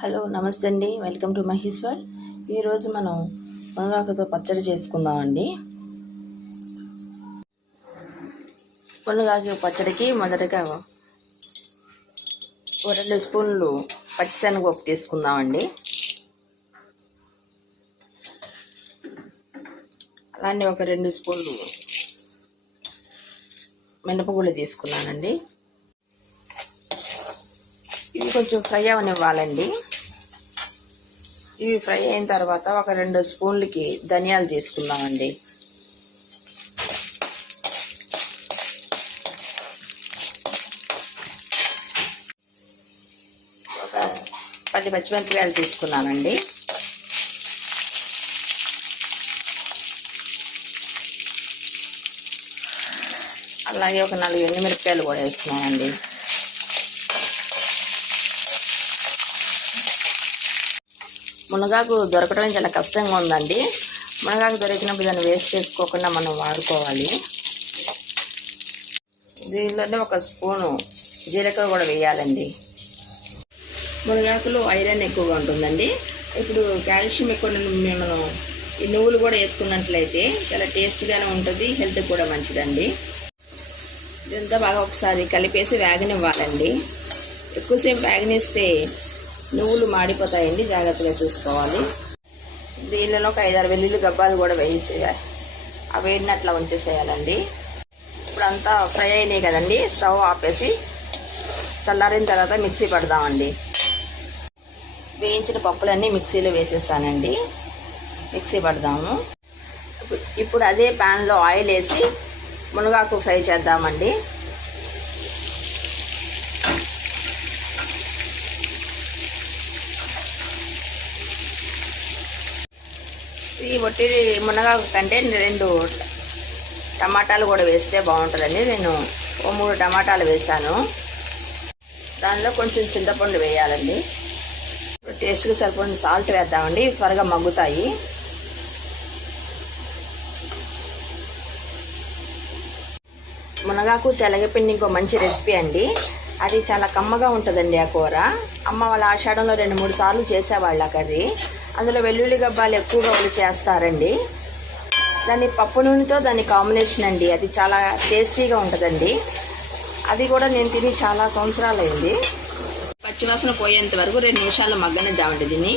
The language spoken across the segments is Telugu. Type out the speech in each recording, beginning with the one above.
హలో నమస్తే అండి వెల్కమ్ టు మహేశ్వర్ ఈరోజు మనం మునగాకుతో పచ్చడి చేసుకుందామండి. మునగాకు పచ్చడికి మొదటగా ఓ రెండు స్పూన్లు పచ్చిశనగపప్పు తీసుకుందామండి. అలానే ఒక రెండు స్పూన్లు మినపగుళ్ళు తీసుకున్నానండి. ఇవి కొంచెం ఫ్రై అవనివ్వాలండి. ఇవి ఫ్రై అయిన తర్వాత ఒక రెండు స్పూన్లకి ధనియాలు తీసుకుందామండి. ఒక పది పచ్చిమిరపకాయలు తీసుకున్నానండి. అలాగే ఒక నాలుగు ఎండుమిరపకాయలు కూడా వేస్తున్నానండి. మునగాకు దొరకడం చాలా కష్టంగా ఉందండి. మునగాకు దొరికినప్పుడు దాన్ని వేస్ట్ చేసుకోకుండా మనం వాడుకోవాలి. దీనిలోనే ఒక స్పూను జీలకర్ర కూడా వేయాలండి. మునగాకులో ఐరన్ ఎక్కువగా ఉంటుందండి. ఇప్పుడు కాల్షియం ఎక్కువ మనం ఈ నువ్వులు కూడా వేసుకున్నట్లయితే చాలా టేస్ట్గానే ఉంటుంది హెల్త్ కూడా మంచిదండి. ఇదంతా బాగా ఒకసారి కలిపేసి వేగనివ్వాలండి. ఎక్కువసేపు వేగనిస్తే నువ్వులు మాడిపోతాయండి జాగ్రత్తగా చూసుకోవాలి. దీనిలో ఒక ఐదారు వెల్లుల్లి గబ్బాలు కూడా వేసేయాలి. ఆ వేడిని అట్లా ఉంచేసేయాలండి. ఇప్పుడు అంతా ఫ్రై అయినాయి కదండి స్టవ్ ఆపేసి చల్లారిన తర్వాత మిక్సీ పడదామండి. వేయించిన పప్పులన్నీ మిక్సీలో వేసేస్తానండి. మిక్సీ పడదాము. ఇప్పుడు అదే ప్యాన్లో ఆయిల్ వేసి మునగాకు ఫ్రై చేద్దామండి. ఈ ఒట్టి మునగాకు కంటే రెండు టమాటాలు కూడా వేస్తే బాగుంటుందండి. నేను ఓ మూడు టమాటాలు వేసాను దానిలో కొంచెం చింతపండు వేయాలండి. టేస్ట్కి సరిపడిన సాల్ట్ వేద్దామండి. త్వరగా మగ్గుతాయి. మునగాకు తెలగపిండి ఇంకో మంచి రెసిపీ అండి. అది చాలా కమ్మగా ఉంటుందండి ఆ కూర. అమ్మ వాళ్ళ ఆషాఢంలో రెండు మూడు సార్లు చేసేవాళ్ళు ఆ కర్రీ అందులో వెల్లుల్లి గబ్బాలు ఎక్కువగా వాళ్ళు చేస్తారండి. దాన్ని పప్పు నూనెతో దాని కాంబినేషన్ అండి. అది చాలా టేస్టీగా ఉంటుందండి. అది కూడా నేను తిని చాలా సంవత్సరాలు అయింది పచ్చివాసన పోయేంత వరకు రెండు నిమిషాలు మగ్గనిద్దామండి దీన్ని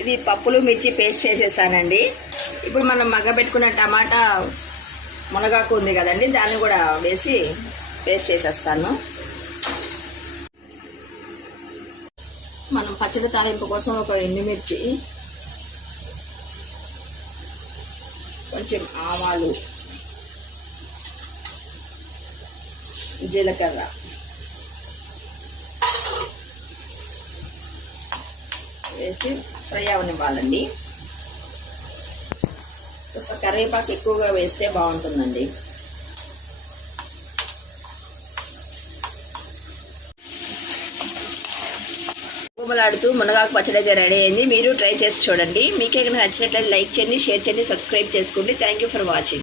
ఇది పప్పులు మిర్చి పేస్ట్ చేసేసానండి. ఇప్పుడు మనం మగ్గబెట్టుకున్న టమాటా మునగాకు ఉంది కదండి దాన్ని కూడా వేసి పేస్ట్ చేసేస్తాను మనం పచ్చడి తాలింపు కోసం ఒక ఎండుమిర్చి కొంచెం ఆవాలు జీలకర్ర. వేసి ఫ్రై అవనివ్వాలండి. కాస్త కరివేపాకు ఎక్కువగా వేస్తే బాగుంటుందండి. గుమలాడుతూ మునగాకు పచ్చడి అయితే రెడీ అయింది. మీరు ట్రై చేసి చూడండి. మీకే నచ్చినట్లయితే లైక్ చేయండి షేర్ చేయండి సబ్స్క్రైబ్ చేసుకోండి థ్యాంక్ యూ ఫర్ వాచింగ్